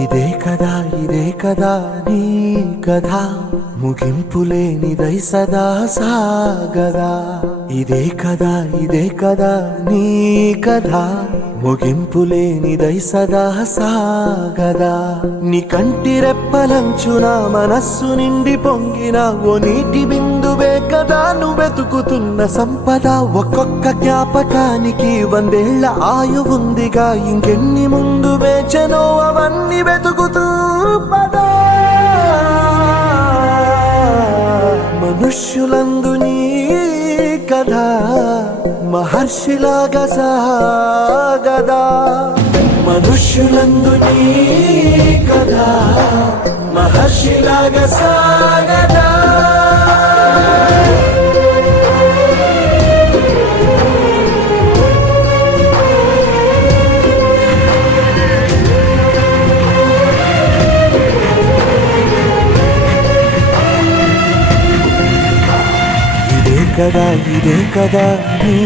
ఇదే కదా నీ కథ ముగింపులేనిదై సదా సాగదా. ఇదే కదా నీ కథ ముగింపులేనిదై సదా సాగదా. నీ కంటి రెప్పలంచున మనస్సు నిండి పొంగిన ఓ నీటి బిందువే కదా నువ్వు వెతుకుతున్న సంపద. ఒక్కొక్క జ్ఞాపకానికి 100 ఏళ్ల ఆయువుందిగా, ఇంకెన్ని ముందు వేచనో అవన్నీ వెతుకుతూ పదా. మనుష్యులందు నీ కథ మహర్షిలాగా సాగదా. మనుష్యులందు నీ కథ మహర్షిలాగా సాగదా. ఇదే కదా నీ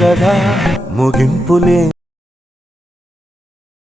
కథ ముగింపులే